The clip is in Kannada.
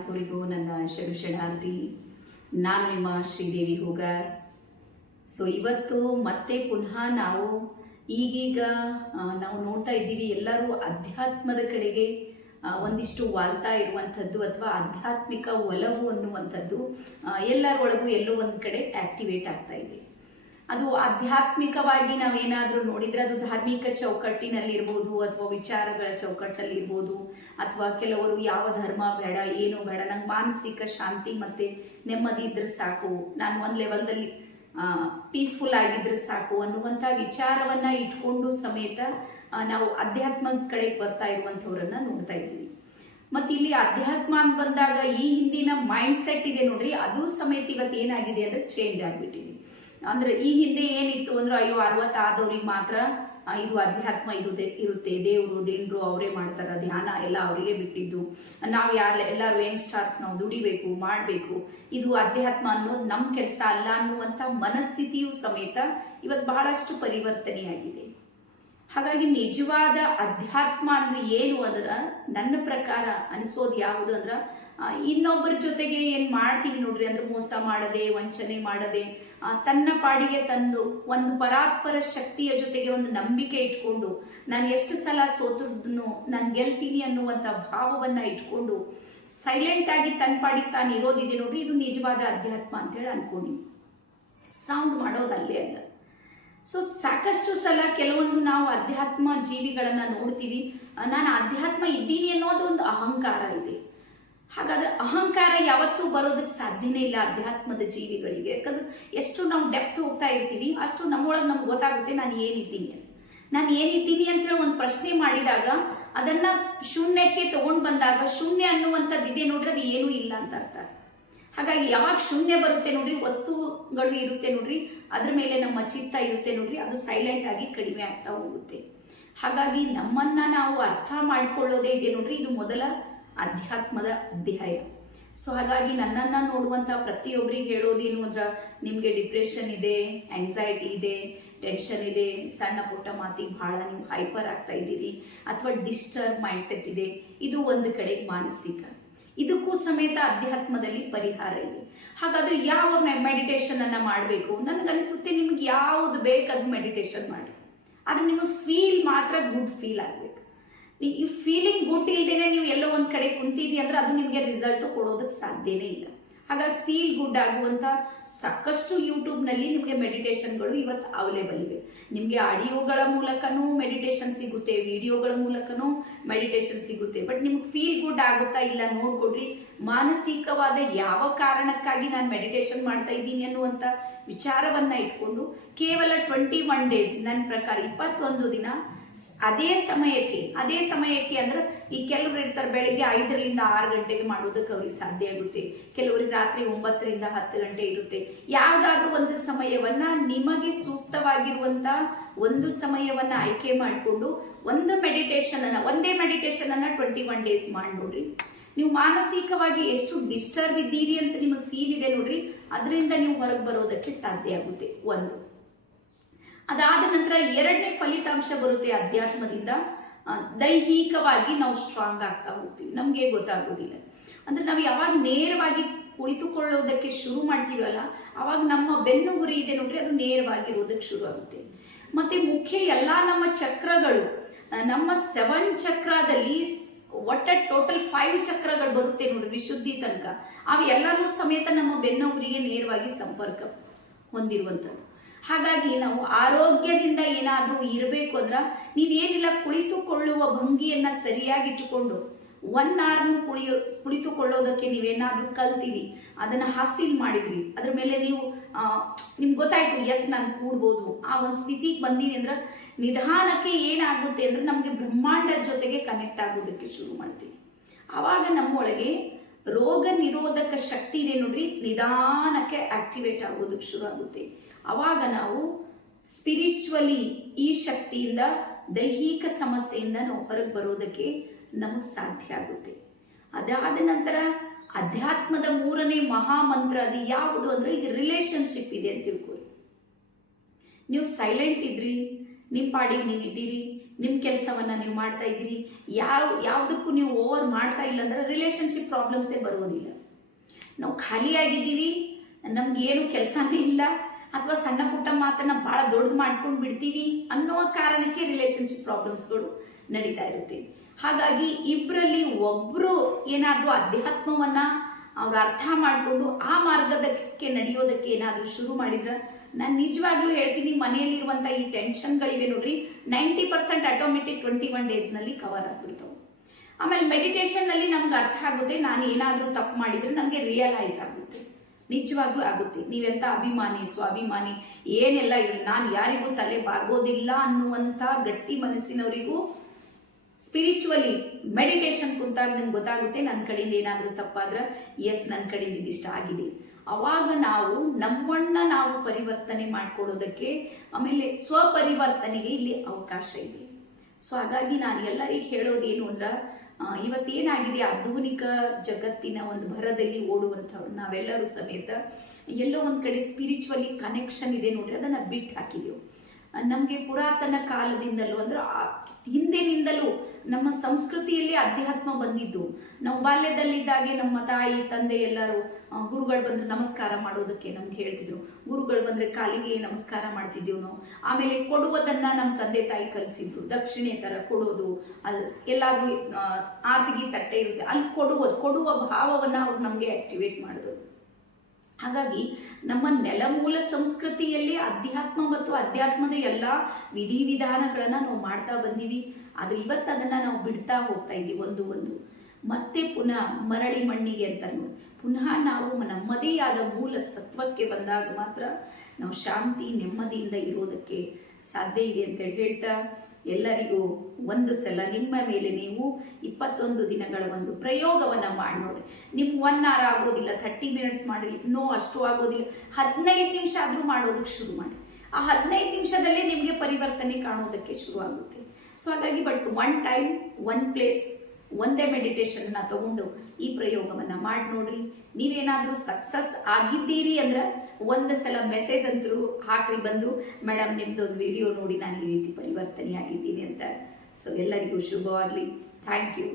ಅವರಿಗೂ ನನ್ನ ಶರಣಾರ್ಥಿ. ನಾನು ನಿಮ್ಮ ಶ್ರೀದೇವಿ ಹೋಗಾರ್. ಇವತ್ತು ಮತ್ತೆ ಪುನಃ ನಾವು ಈಗೀಗ ನಾವು ನೋಡ್ತಾ ಇದ್ದೀವಿ, ಎಲ್ಲರೂ ಅಧ್ಯಾತ್ಮದ ಕಡೆಗೆ ಒಂದಿಷ್ಟು ವಾಲ್ತಾ ಇರುವಂಥದ್ದು ಅಥವಾ ಆಧ್ಯಾತ್ಮಿಕ ಒಲವು ಅನ್ನುವಂಥದ್ದು ಎಲ್ಲರೊಳಗೂ ಎಲ್ಲೋ ಒಂದು ಕಡೆ ಆಕ್ಟಿವೇಟ್ ಆಗ್ತಾ ಇದೆ. ಅದು ಆಧ್ಯಾತ್ಮಿಕವಾಗಿ ನಾವೇನಾದರೂ ನೋಡಿದರೆ ಅದು ಧಾರ್ಮಿಕ ಚೌಕಟ್ಟಿನಲ್ಲಿರ್ಬೋದು ಅಥವಾ ವಿಚಾರಗಳ ಚೌಕಟ್ಟಲ್ಲಿರ್ಬೋದು, ಅಥವಾ ಕೆಲವರು ಯಾವ ಧರ್ಮ ಬೇಡ ಏನು ಬೇಡ, ನಂಗೆ ಮಾನಸಿಕ ಶಾಂತಿ ಮತ್ತು ನೆಮ್ಮದಿ ಇದ್ರೆ ಸಾಕು, ನಾನು ಒಂದು ಲೆವೆಲ್ದಲ್ಲಿ ಪೀಸ್ಫುಲ್ ಆಗಿದ್ರೆ ಸಾಕು ಅನ್ನುವಂಥ ವಿಚಾರವನ್ನು ಇಟ್ಕೊಂಡು ಸಮೇತ ನಾವು ಅಧ್ಯಾತ್ಮದ ಕಡೆಗೆ ಬರ್ತಾ ಇರುವಂಥವ್ರನ್ನ ನೋಡ್ತಾ ಇದ್ದೀವಿ. ಮತ್ತು ಇಲ್ಲಿ ಅಧ್ಯಾತ್ಮ ಅಂತ ಬಂದಾಗ ಈ ಹಿಂದಿನ ಮೈಂಡ್ ಸೆಟ್ ಇದೆ ನೋಡ್ರಿ, ಅದು ಸಮೇತ ಇವತ್ತು ಏನಾಗಿದೆ ಅಂದರೆ ಚೇಂಜ್ ಆಗಿಬಿಟ್ಟಿದೆ. ಅಂದ್ರೆ ಈ ಹಿಂದೆ ಏನಿತ್ತು ಅಂದ್ರೆ, ಅಯ್ಯೋ 60 ಆದವ್ರಿಗೆ ಮಾತ್ರ ಇದು ಅಧ್ಯಾತ್ಮ ಇರುತ್ತೆ, ದೇವರು ದೇನ್ರು ಅವರೇ ಮಾಡ್ತಾರ, ಧ್ಯಾನ ಎಲ್ಲ ಅವರಿಗೆ ಬಿಟ್ಟಿದ್ದು, ನಾವು ಎಲ್ಲರೂ ಯಂಗ್ಸ್ಟಾರ್ಸ್ ನಾವು ದುಡಿಬೇಕು ಮಾಡಬೇಕು, ಇದು ಅಧ್ಯಾತ್ಮ ಅನ್ನೋದು ನಮ್ಮ ಕೆಲಸ ಅಲ್ಲ ಅನ್ನುವಂಥ ಮನಸ್ಥಿತಿಯು ಸಮೇತ ಇವತ್ತು ಬಹಳಷ್ಟು ಪರಿವರ್ತನೆಯಾಗಿದೆ. ಹಾಗಾಗಿ ನಿಜವಾದ ಅಧ್ಯಾತ್ಮ ಅಂದ್ರೆ ಏನು ಅಂದ್ರೆ ನನ್ನ ಪ್ರಕಾರ ಅನಿಸೋದು ಯಾವುದು ಅಂದ್ರೆ, ಇನ್ನೊಬ್ಬರ ಜೊತೆಗೆ ಏನು ಮಾಡ್ತೀವಿ ನೋಡ್ರಿ ಅಂದ್ರೆ ಮೋಸ ಮಾಡದೆ, ವಂಚನೆ ಮಾಡದೆ, ತನ್ನ ಪಾಡಿಗೆ ತಂದು ಒಂದು ಪರಾತ್ಪರ ಶಕ್ತಿಯ ಜೊತೆಗೆ ಒಂದು ನಂಬಿಕೆ ಇಟ್ಕೊಂಡು, ನಾನು ಎಷ್ಟು ಸಲ ಸೋತೃನು ನಾನು ಗೆಲ್ತೀನಿ ಅನ್ನುವಂಥ ಭಾವವನ್ನು ಇಟ್ಕೊಂಡು ಸೈಲೆಂಟ್ ಆಗಿ ತನ್ನ ಪಾಡಿಗೆ ತಾನು ಇರೋದಿದೆ ನೋಡ್ರಿ, ಇದು ನಿಜವಾದ ಅಧ್ಯಾತ್ಮ ಅಂತೇಳಿ ಅನ್ಕೊಂಡು ಸೌಂಡ್ ಮಾಡೋದಲ್ಲೇ ಅಲ್ಲ. ಸಾಕಷ್ಟು ಸಲ ಕೆಲವೊಂದು ನಾವು ಅಧ್ಯಾತ್ಮ ಜೀವಿಗಳನ್ನ ನೋಡ್ತೀವಿ, ನಾನು ಅಧ್ಯಾತ್ಮ ಇದ್ದೀನಿ ಅನ್ನೋದು ಒಂದು ಅಹಂಕಾರ ಇದೆ. ಹಾಗಾದ್ರೆ ಅಹಂಕಾರ ಯಾವತ್ತೂ ಬರೋದಕ್ಕೆ ಸಾಧ್ಯನೇ ಇಲ್ಲ ಅಧ್ಯಾತ್ಮದ ಜೀವಿಗಳಿಗೆ. ಯಾಕಂದ್ರೆ ಎಷ್ಟು ನಾವು ಡೆಪ್ತ್ ಹೋಗ್ತಾ ಇರ್ತೀವಿ ಅಷ್ಟು ನಮ್ಮೊಳಗೆ ನಮ್ಗೆ ಗೊತ್ತಾಗುತ್ತೆ ನಾನು ಏನಿದ್ದೀನಿ ಅಂತೇಳಿ ಒಂದು ಪ್ರಶ್ನೆ ಮಾಡಿದಾಗ ಅದನ್ನ ಶೂನ್ಯಕ್ಕೆ ತಗೊಂಡು ಬಂದಾಗ ಶೂನ್ಯ ಅನ್ನುವಂಥದ್ದು ಇದೆ ನೋಡ್ರಿ, ಅದು ಏನೂ ಇಲ್ಲ ಅಂತ ಅರ್ಥ. ಹಾಗಾಗಿ ಯಾವಾಗ ಶೂನ್ಯ ಬರುತ್ತೆ ನೋಡ್ರಿ, ವಸ್ತುಗಳು ಇರುತ್ತೆ ನೋಡ್ರಿ, ಅದ್ರ ಮೇಲೆ ನಮ್ಮ ಚಿತ್ತ ಇರುತ್ತೆ ನೋಡ್ರಿ, ಅದು ಸೈಲೆಂಟ್ ಆಗಿ ಕಡಿಮೆ ಆಗ್ತಾ ಹೋಗುತ್ತೆ. ಹಾಗಾಗಿ ನಮ್ಮನ್ನ ನಾವು ಅರ್ಥ ಮಾಡಿಕೊಳ್ಳೋದೇ ಇದೆ ನೋಡ್ರಿ, ಇದು ಮೊದಲ ಅಧ್ಯಾತ್ಮದ ಅಧ್ಯಾಯ. ಹಾಗಾಗಿ ನನ್ನನ್ನ ನೋಡುವಂಥ ಪ್ರತಿಯೊಬ್ಬರಿಗೆ ಹೇಳೋದೇನು ಅಂದ್ರೆ, ನಿಮಗೆ ಡಿಪ್ರೆಷನ್ ಇದೆ, ಆಂಗ್ಸೈಟಿ ಇದೆ, ಟೆನ್ಷನ್ ಇದೆ, ಸಣ್ಣ ಪುಟ್ಟ ಮಾತಿಗೆ ಬಹಳ ನೀವು ಹೈಪರ್ ಆಗ್ತಾ ಇದ್ದೀರಿ, ಅಥವಾ ಡಿಸ್ಟರ್ಬ್ ಮೈಂಡ್ಸೆಟ್ ಇದೆ, ಇದು ಒಂದು ಕಡೆ ಮಾನಸಿಕ, ಇದಕ್ಕೂ ಸಮೇತ ಅಧ್ಯಾತ್ಮದಲ್ಲಿ ಪರಿಹಾರ ಇದೆ. ಹಾಗಾದ್ರೆ ಯಾವ ಮೆಡಿಟೇಷನ್ ಅನ್ನ ಮಾಡಬೇಕು? ನನಗನ್ನಿಸುತ್ತೆ ನಿಮಗೆ ಯಾವುದು ಬೇಕು ಅದು ಮೆಡಿಟೇಷನ್ ಮಾಡಿ, ಅದು ನಿಮಗೆ ಫೀಲ್ ಮಾತ್ರ ಗುಡ್ ಫೀಲ್ ಆಗಬೇಕು. ಈ ಫೀಲಿಂಗ್ ಗುಡ್ ಇಲ್ದೇನೆ ನೀವು ಎಲ್ಲೋ ಒಂದು ಕಡೆ ಕುಂತಿದ್ರಿ ಅಂದ್ರೆ ಅದು ನಿಮಗೆ ರಿಸಲ್ಟ್ ಕೊಡೋದಕ್ಕೆ ಸಾಧ್ಯನೇ ಇಲ್ಲ. ಹಾಗಾಗಿ ಫೀಲ್ ಗುಡ್ ಆಗುವಂಥ ಸಾಕಷ್ಟು ಯೂಟ್ಯೂಬ್ನಲ್ಲಿ ನಿಮಗೆ ಮೆಡಿಟೇಷನ್ಗಳು ಇವತ್ತು ಅವೈಲೇಬಲ್ ಇವೆ. ನಿಮಗೆ ಆಡಿಯೋಗಳ ಮೂಲಕನೂ ಮೆಡಿಟೇಷನ್ ಸಿಗುತ್ತೆ, ವಿಡಿಯೋಗಳ ಮೂಲಕನೂ ಮೆಡಿಟೇಷನ್ ಸಿಗುತ್ತೆ. ಬಟ್ ನಿಮ್ಗೆ ಫೀಲ್ ಗುಡ್ ಆಗುತ್ತಾ ಇಲ್ಲ ನೋಡ್ಕೊಡ್ರಿ. ಮಾನಸಿಕವಾದ ಯಾವ ಕಾರಣಕ್ಕಾಗಿ ನಾನು ಮೆಡಿಟೇಷನ್ ಮಾಡ್ತಾ ಇದ್ದೀನಿ ಅನ್ನುವಂಥ ವಿಚಾರವನ್ನ ಇಟ್ಕೊಂಡು ಕೇವಲ 21 ಡೇಸ್, ನನ್ನ ಪ್ರಕಾರ 21 ದಿನ ಅದೇ ಸಮಯಕ್ಕೆ ಅಂದ್ರೆ, ಈ ಕೆಲವರು ಇರ್ತಾರೆ ಬೆಳಿಗ್ಗೆ 5ರಿಂದ 6 ಗಂಟೆಗೆ ಮಾಡೋದಕ್ಕೆ ಅವ್ರಿಗೆ ಸಾಧ್ಯ ಆಗುತ್ತೆ, ಕೆಲವರಿಗೆ ರಾತ್ರಿ 9ರಿಂದ 10 ಗಂಟೆ ಇರುತ್ತೆ. ಯಾವುದಾದ್ರೂ ಒಂದು ಸಮಯವನ್ನ ನಿಮಗೆ ಸೂಕ್ತವಾಗಿರುವಂತ ಒಂದು ಸಮಯವನ್ನ ಆಯ್ಕೆ ಮಾಡಿಕೊಂಡು ಒಂದೇ ಮೆಡಿಟೇಷನ್ ಅನ್ನ 21 ಡೇಸ್ ಮಾಡಿ ನೋಡ್ರಿ. ನೀವು ಮಾನಸಿಕವಾಗಿ ಎಷ್ಟು ಡಿಸ್ಟರ್ಬ್ ಇದ್ದೀರಿ ಅಂತ ನಿಮಗೆ ಫೀಲ್ ಇದೆ ನೋಡ್ರಿ, ಅದರಿಂದ ನೀವು ಹೊರಗೆ ಬರೋದಕ್ಕೆ ಸಾಧ್ಯ ಆಗುತ್ತೆ. ಒಂದು ಅದಾದ ನಂತರ 2ನೇ ಫಲಿತಾಂಶ ಬರುತ್ತೆ ಅಧ್ಯಾತ್ಮದಿಂದ, ದೈಹಿಕವಾಗಿ ನಾವು ಸ್ಟ್ರಾಂಗ್ ಆಗ್ತಾ ಹೋಗ್ತೀವಿ, ನಮಗೆ ಗೊತ್ತಾಗೋದಿಲ್ಲ. ಅಂದ್ರೆ ನಾವು ಯಾವಾಗ ನೇರವಾಗಿ ಕುಳಿತುಕೊಳ್ಳೋದಕ್ಕೆ ಶುರು ಮಾಡ್ತೀವಲ್ಲ, ಅವಾಗ ನಮ್ಮ ಬೆನ್ನು ಗುರಿ ಇದೆ ನೋಡ್ರಿ, ಅದು ನೇರವಾಗಿರೋದಕ್ಕೆ ಶುರು ಆಗುತ್ತೆ. ಮತ್ತೆ ಮುಖ್ಯ ಎಲ್ಲ ನಮ್ಮ ಚಕ್ರಗಳು, ನಮ್ಮ 7 ಚಕ್ರದಲ್ಲಿ ಟೋಟಲ್ 5 ಚಕ್ರಗಳು ಬರುತ್ತೆ ನೋಡ್ರಿ ವಿಶುದ್ಧಿ ತನಕ, ಅವೆಲ್ಲನೂ ಸಮೇತ ನಮ್ಮ ಬೆನ್ನ ಗುರಿಗೆ ನೇರವಾಗಿ ಸಂಪರ್ಕ ಹೊಂದಿರುವಂಥದ್ದು. ಹಾಗಾಗಿ ನಾವು ಆರೋಗ್ಯದಿಂದ ಏನಾದರೂ ಇರಬೇಕು ಅಂದ್ರೆ ನೀವೇನಿಲ್ಲ, ಕುಳಿತುಕೊಳ್ಳುವ ಭಂಗಿಯನ್ನ ಸರಿಯಾಗಿಟ್ಟುಕೊಂಡು 1 hour ಕುಳಿತುಕೊಳ್ಳೋದಕ್ಕೆ ನೀವೇನಾದ್ರೂ ಕಲ್ತೀರಿ, ಅದನ್ನ ಹಾಸಿಲ್ ಮಾಡಿದ್ರಿ, ಅದ್ರ ಮೇಲೆ ನಿಮ್ಗೆ ಗೊತ್ತಾಯ್ತು ಎಸ್ ನಾನು ಕೂಡ್ಬೋದು, ಆ ಒಂದು ಸ್ಥಿತಿಗೆ ಬಂದೀನಿ ಅಂದ್ರೆ ನಿಧಾನಕ್ಕೆ ಏನಾಗುತ್ತೆ ಅಂದ್ರೆ ನಮಗೆ ಬ್ರಹ್ಮಾಂಡದ ಜೊತೆಗೆ ಕನೆಕ್ಟ್ ಆಗೋದಕ್ಕೆ ಶುರು ಮಾಡ್ತೀವಿ. ಆವಾಗ ನಮ್ಮೊಳಗೆ ರೋಗ ನಿರೋಧಕ ಶಕ್ತಿ ಇದೆ ನೋಡ್ರಿ, ನಿಧಾನಕ್ಕೆ ಆಕ್ಟಿವೇಟ್ ಆಗೋದಕ್ಕೆ ಶುರು ಆಗುತ್ತೆ. ಅವಾಗ ನಾವು ಸ್ಪಿರಿಚುವಲಿ ಈ ಶಕ್ತಿಯಿಂದ, ದೈಹಿಕ ಸಮಸ್ಯೆಯಿಂದ ನಾವು ಹೊರಗೆ ಬರೋದಕ್ಕೆ ನಮಗೆ ಸಾಧ್ಯ ಆಗುತ್ತೆ. ಅದಾದ ನಂತರ ಅಧ್ಯಾತ್ಮದ 3ನೇ ಮಹಾಮಂತ್ರ ಅದು ಯಾವುದು ಅಂದ್ರೆ, ಈಗ ರಿಲೇಶನ್ಶಿಪ್ ಇದೆ ಅಂತ ತಿಳ್ಕೊಳ್ಳಿ. ನೀವು ಸೈಲೆಂಟ್ ಇದ್ರಿ, ನಿಮ್ಮ ಪಾಡಿಗೆ ನೀವು ಇದ್ದೀರಿ, ನಿಮ್ಮ ಕೆಲಸವನ್ನು ನೀವು ಮಾಡ್ತಾ ಇದ್ದೀರಿ, ಯಾವುದಕ್ಕೂ ನೀವು ಓವರ್ ಮಾಡ್ತಾ ಇಲ್ಲ ಅಂದ್ರೆ ರಿಲೇಷನ್ಶಿಪ್ ಪ್ರಾಬ್ಲಮ್ಸೇ ಬರೋದಿಲ್ಲ. ನಾವು ಖಾಲಿಯಾಗಿದ್ದೀವಿ, ನಮಗೇನು ಕೆಲಸನೇ ಇಲ್ಲ, ಅಥವಾ ಸಣ್ಣ ಪುಟ್ಟ ಮಾತನ್ನು ಭಾಳ ದೊಡ್ಡದು ಮಾಡ್ಕೊಂಡು ಬಿಡ್ತೀವಿ ಅನ್ನೋ ಕಾರಣಕ್ಕೆ ರಿಲೇಷನ್ಶಿಪ್ ಪ್ರಾಬ್ಲಮ್ಸ್ಗಳು ನಡೀತಾ ಇರುತ್ತೆ. ಹಾಗಾಗಿ ಇಬ್ಬರಲ್ಲಿ ಒಬ್ಬರು ಏನಾದರೂ ಅಧ್ಯಾತ್ಮವನ್ನು ಅವ್ರು ಅರ್ಥ ಮಾಡಿಕೊಂಡು ಆ ಮಾರ್ಗದಕ್ಕೆ ನಡೆಯೋದಕ್ಕೆ ಏನಾದರೂ ಶುರು ಮಾಡಿದ್ರೆ, ನಾನು ನಿಜವಾಗ್ಲೂ ಹೇಳ್ತೀನಿ, ಮನೆಯಲ್ಲಿರುವಂಥ ಈ ಟೆನ್ಷನ್ಗಳಿವೆ ನೋಡ್ರಿ, 90% ಆಟೋಮೆಟಿಕ್ 21 ಡೇಸ್ನಲ್ಲಿ ಕವರ್ ಆಗ್ಬಿಡ್ತಾವೆ. ಆಮೇಲೆ ಮೆಡಿಟೇಷನ್ನಲ್ಲಿ ನಮ್ಗೆ ಅರ್ಥ ಆಗುತ್ತೆ, ನಾನು ಏನಾದರೂ ತಪ್ಪು ಮಾಡಿದರೆ ನನಗೆ ರಿಯಲೈಸ್ ಆಗುತ್ತೆ, ನಿಜವಾಗ್ಲೂ ಆಗುತ್ತೆ. ನೀವೆಂಥ ಅಭಿಮಾನಿ ಸ್ವಾಭಿಮಾನಿ ಏನೆಲ್ಲ ಇರಲಿ, ನಾನು ಯಾರಿಗೂ ತಲೆ ಬಾಗೋದಿಲ್ಲ ಅನ್ನುವಂಥ ಗಟ್ಟಿ ಮನಸ್ಸಿನವರಿಗೂ ಸ್ಪಿರಿಚುವಲಿ ಮೆಡಿಟೇಷನ್ ಕುಂತಾಗ ನಿಮ್ಗೆ ಗೊತ್ತಾಗುತ್ತೆ, ನನ್ನ ಕಡೆಯಿಂದ ಏನಾದರೂ ತಪ್ಪಾದ್ರೆ ಎಸ್ ನನ್ನ ಕಡೆಯಿಂದ ಇದಿಷ್ಟ ಆಗಿದೆ. ಅವಾಗ ನಾವು ನಮ್ಮನ್ನ ನಾವು ಪರಿವರ್ತನೆ ಮಾಡ್ಕೊಳ್ಳೋದಕ್ಕೆ, ಆಮೇಲೆ ಸ್ವಪರಿವರ್ತನೆಗೆ ಇಲ್ಲಿ ಅವಕಾಶ ಇದೆ. ಸೊ ಹಾಗಾಗಿ ನಾನು ಎಲ್ಲರಿಗೂ ಹೇಳೋದೇನು ಅಂದ್ರೆ, ಇವತ್ತೇನಾಗಿದೆ ಆಧುನಿಕ ಜಗತ್ತಿನ ಒಂದು ಭರದಲ್ಲಿ ಓಡುವಂಥವ್ರು ನಾವೆಲ್ಲರೂ ಸಮೇತ ಎಲ್ಲೋ ಒಂದು ಕಡೆ ಸ್ಪಿರಿಚುವಲಿ ಕನೆಕ್ಷನ್ ಇದೆ ನೋಡ್ರಿ, ಅದನ್ನು ಬಿಟ್ಟು ಹಾಕಿದೆವು. ನಮಗೆ ಪುರಾತನ ಕಾಲದಿಂದಲೂ ಅಂದ್ರೆ ಹಿಂದಿನಿಂದಲೂ ನಮ್ಮ ಸಂಸ್ಕೃತಿಯಲ್ಲಿ ಅಧ್ಯಾತ್ಮ ಬಂದಿದ್ದು. ನಾವು ಬಾಲ್ಯದಲ್ಲಿದ್ದಾಗೆ ನಮ್ಮ ತಾಯಿ ತಂದೆ ಎಲ್ಲರೂ ಗುರುಗಳು ಬಂದರೆ ನಮಸ್ಕಾರ ಮಾಡೋದಕ್ಕೆ ನಮ್ಗೆ ಹೇಳ್ತಿದ್ರು, ಗುರುಗಳು ಬಂದರೆ ಕಾಲಿಗೆ ನಮಸ್ಕಾರ ಮಾಡ್ತಿದ್ದೆವು ನಾವು. ಆಮೇಲೆ ಕೊಡುವುದನ್ನು ನಮ್ಮ ತಂದೆ ತಾಯಿ ಕಲಿಸಿದ್ರು, ದಕ್ಷಿಣೆ ಥರ ಕೊಡೋದು, ಅದು ಎಲ್ಲಾದ್ರೂ ಆತಿಗೆ ತಟ್ಟೆ ಇರುತ್ತೆ ಅಲ್ಲಿ ಕೊಡುವ ಭಾವವನ್ನು ಅವ್ರು ನಮಗೆ ಆಕ್ಟಿವೇಟ್ ಮಾಡಿದ್ರು. ಹಾಗಾಗಿ ನಮ್ಮ ನೆಲಮೂಲ ಸಂಸ್ಕೃತಿಯಲ್ಲಿ ಅಧ್ಯಾತ್ಮ ಮತ್ತು ಅಧ್ಯಾತ್ಮದ ಎಲ್ಲ ವಿಧಿವಿಧಾನಗಳನ್ನು ನಾವು ಮಾಡ್ತಾ ಬಂದೀವಿ. ಆದರೆ ಇವತ್ತು ಅದನ್ನು ನಾವು ಬಿಡ್ತಾ ಹೋಗ್ತಾ ಇದ್ದೀವಿ ಒಂದು ಮತ್ತೆ ಪುನಃ ಮರಳಿ ಮಣ್ಣಿಗೆ ಅಂತ ನೋಡಿ, ಪುನಃ ನಾವು ನಮ್ಮದೇ ಆದ ಮೂಲ ಸತ್ವಕ್ಕೆ ಬಂದಾಗ ಮಾತ್ರ ನಾವು ಶಾಂತಿ ನೆಮ್ಮದಿಯಿಂದ ಇರೋದಕ್ಕೆ ಸಾಧ್ಯ ಇದೆ ಅಂತೇಳಿ ಹೇಳ್ತಾ, ಎಲ್ಲರಿಗೂ ಒಂದು ಸಲ ನಿಮ್ಮ ಮೇಲೆ ನೀವು 21 ದಿನಗಳ ಒಂದು ಪ್ರಯೋಗವನ್ನು ಮಾಡಿ ನೋಡಿ. ನಿಮ್ಗೆ 1 hour ಆಗೋದಿಲ್ಲ, 30 minutes ಮಾಡಿರಿ, ಅಷ್ಟು ಆಗೋದಿಲ್ಲ, 15 ನಿಮಿಷ ಆದರೂ ಮಾಡೋದಕ್ಕೆ ಶುರು ಮಾಡಿ. ಆ 15 ನಿಮಿಷದಲ್ಲೇ ನಿಮಗೆ ಪರಿವರ್ತನೆ ಕಾಣೋದಕ್ಕೆ ಶುರು ಆಗುತ್ತೆ. ಸೊ ಹಾಗಾಗಿ ಒನ್ ಟೈಮ್ ಒನ್ ಪ್ಲೇಸ್ ಒಂದೇ ಮೆಡಿಟೇಷನ್ನ ತಗೊಂಡು ಈ ಪ್ರಯೋಗವನ್ನು ಮಾಡಿ ನೋಡ್ರಿ. ನೀವೇನಾದರೂ ಸಕ್ಸಸ್ ಆಗಿದ್ದೀರಿ ಅಂದ್ರೆ ಒಂದು ಸಲ ಮೆಸೇಜ್ ಅಂತೂ ಹಾಕ್ರಿ, ಬಂದು ಮೇಡಮ್ ನಿಮ್ದೊಂದು ವಿಡಿಯೋ ನೋಡಿ ನಾನು ಈ ರೀತಿ ಪರಿವರ್ತನೆ ಆಗಿದ್ದೀನಿ ಅಂತ. ಸೊ ಎಲ್ಲರಿಗೂ ಶುಭವಾಗಲಿ. Thank you.